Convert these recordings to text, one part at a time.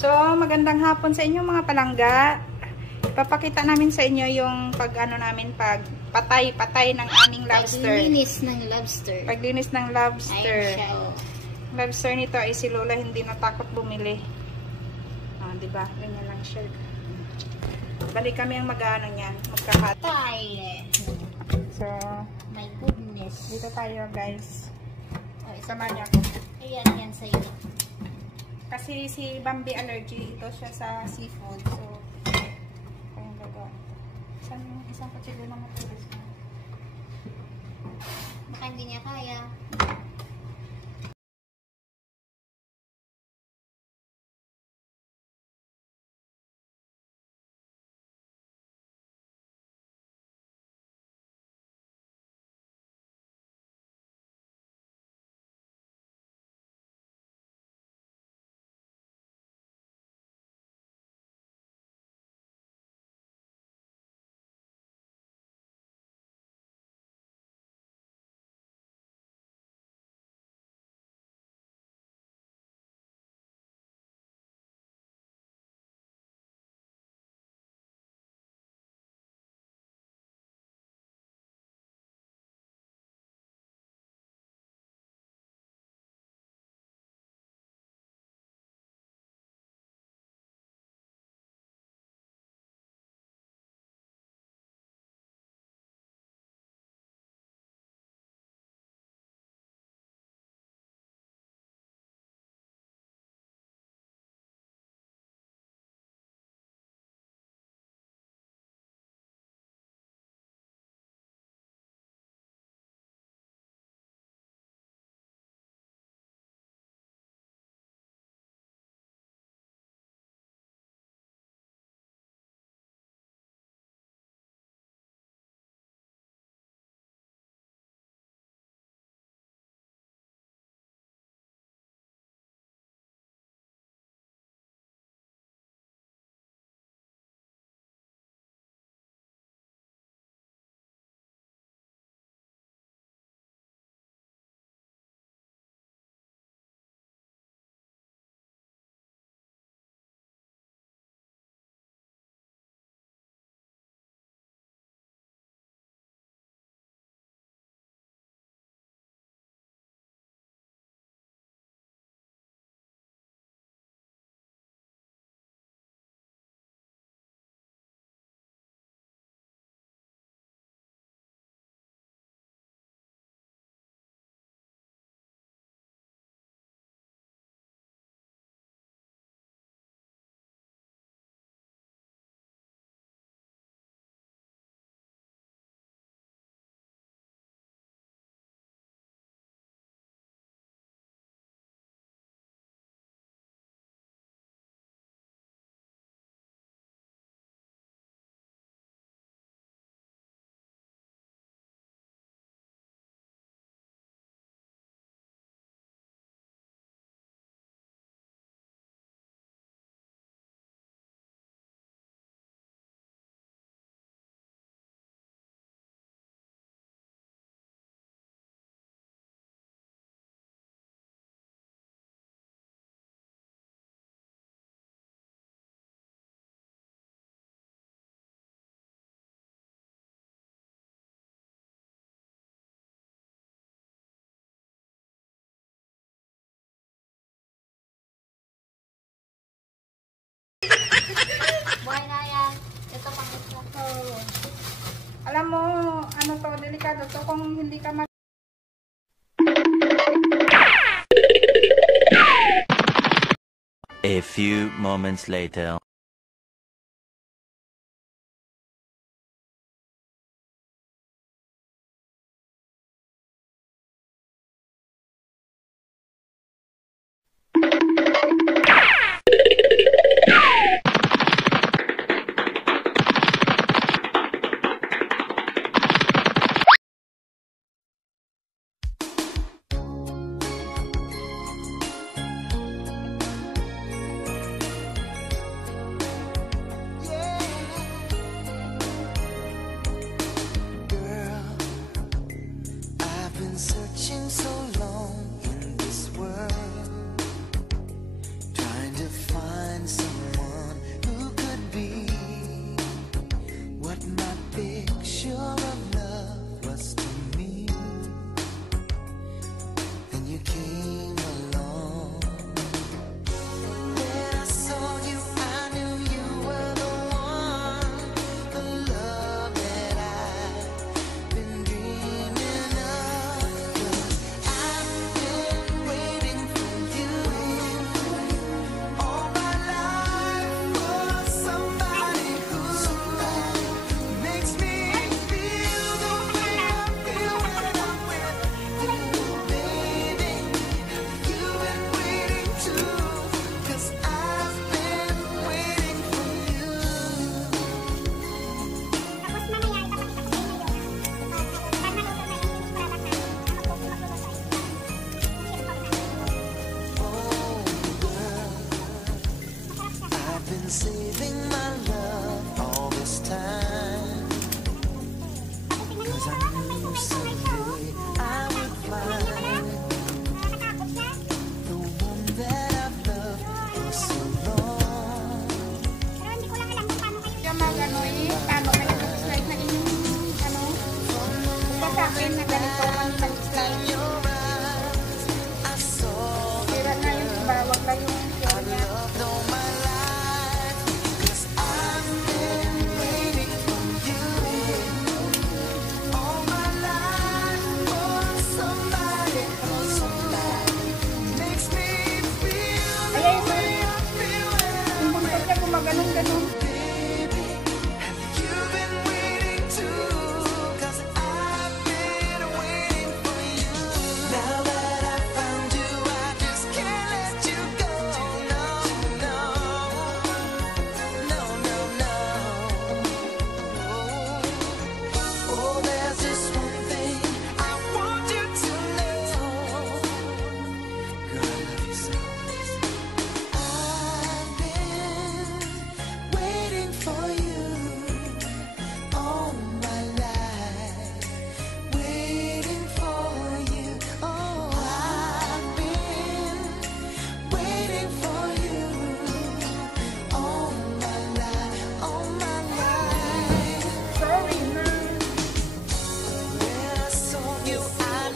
So, magandang hapon sa inyo mga palangga. Ipapakita namin sa inyo yung pag patay ng aming lobster. Paglinis ng lobster. Paglinis ng lobster. Ayun siya, oh. Lobster nito ay si Lola hindi natakot bumili. Ah, di ba? Ganyan lang siya. Balik kami ang mag-ano niyan, magkakat. So, my goodness. dito tayo, guys. Oh, Sama niya ako. Ayan, yan sa'yo. Kasi si Bambi allergy ito siya sa seafood. So, kayong gagawin. Isang kutsilyo na matulis na. Baka hindi niya kaya. Buhay na yan. Ito pang ito. Alam mo, ano to, delikado to kung hindi ka A few moments later. been saving my love all this time. 'Cause I knew someday I would find the one that I've loved for so long. Kaya mag-ano paano kayo mag-slide na inyong, basta sa akin na ganito kami mag-slide. Tira na yung iba, wag lang yung I've loved all my life, 'cause I've been waiting for you all my life, for somebody makes me feel the Ayan, way I feel when I'm yung buntot niya gumaganon-ganon. baby. Have you been waiting too? 'Cause I've been waiting for you. Now that I found you, I just can't let you go. No, no, no, no, no. Oh, there's just one thing I want you to know. Girl, I love you so. I've been waiting for you all my life, waiting for you. Oh, I've been waiting for you all my life, all my life. Sorry na. When I saw you, I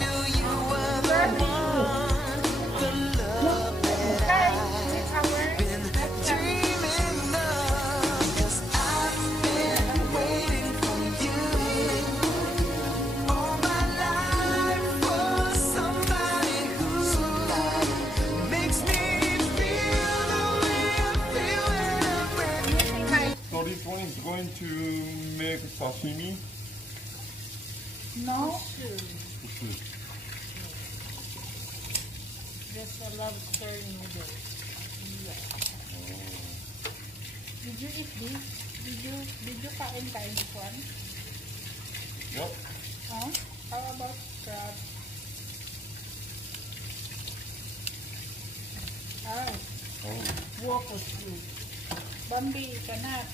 knew you were the one, the love that I've been dreaming of. 'Cause I've been waiting for you all my life, for somebody who makes me feel the way I feel when I'm with. So this one is going to make sashimi. No? Just a lobster noodle. Did you eat this? Did you kain this one? Yep. Huh? How about crab? Ah, Oh. walk with you. Bambi, cannot.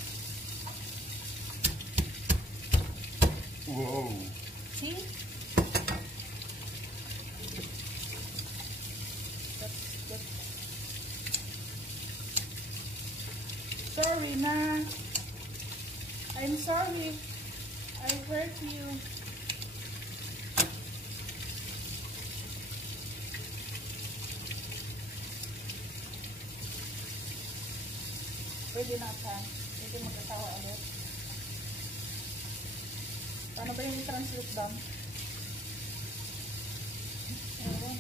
Whoa. See? That's. Sorry na. I'm sorry. I hurt you. Pwede na ka. Pwede mag-asawa ulit. Paano ba yung i-translate down? Ewan.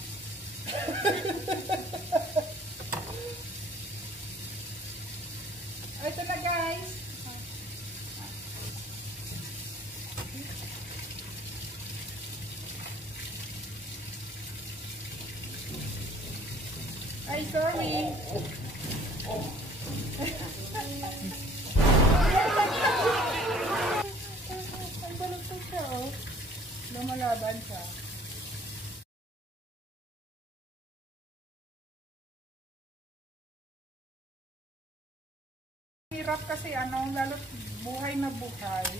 Ito na guys. Ay, sorry. Ang balutog siya, oh. Lumalaban siya. Hirap kasi lalo buhay na buhay.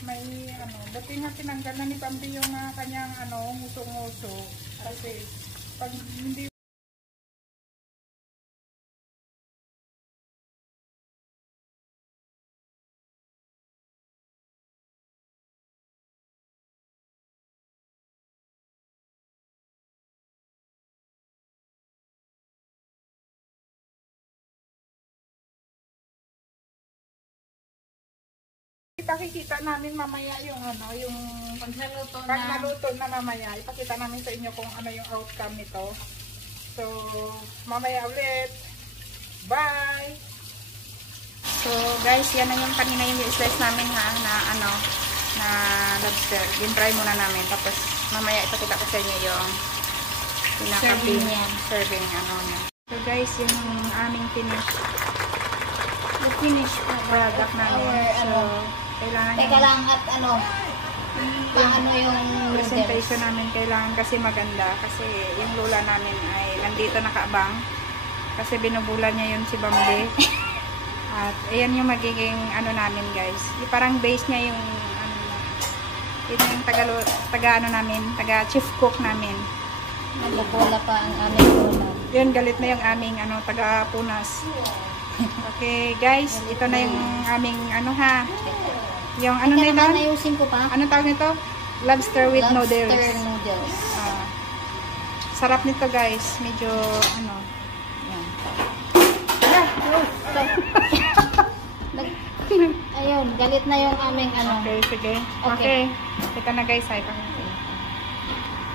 May buti nga tinanggal na ni Pambi yung kanyang nguso-nguso. Kasi pag hindi ipakikita namin mamaya yung yung Pag naluto pag na. naluto na mamaya, ipakita namin sa inyo kung ano yung outcome nito. So, mamaya ulit. Bye! So, guys, yan na yung kanina yung slice namin na lobster. Gin-try muna namin. Tapos, mamaya ipakita ko sa inyo yung Serving yan. Serving, niya. So, guys, yun yung aming finish product namin. So, kailangan Teka lang at yung presentation namin kailangan kasi maganda kasi yung lola namin ay nandito nakaabang kasi binubulan niya yun si Bambi At ayan yung magiging ano namin guys. Yung parang base niya yung ano, yun yung taga chief cook namin. Nagbobola pa ang aming ulam. Yun, galit na yung aming ano, taga Punas. Okay guys, ito na yung aming ano ha. Yung ano na yun? Ayusin ko pa. Ano tawag nito? Lobster with noodles. Lobster noodles. Sarap nito guys. Medyo ano. Yan. Ayun, galit na yung aming ano. Okay, sige. Okay. Okay. Ito na guys. Ay,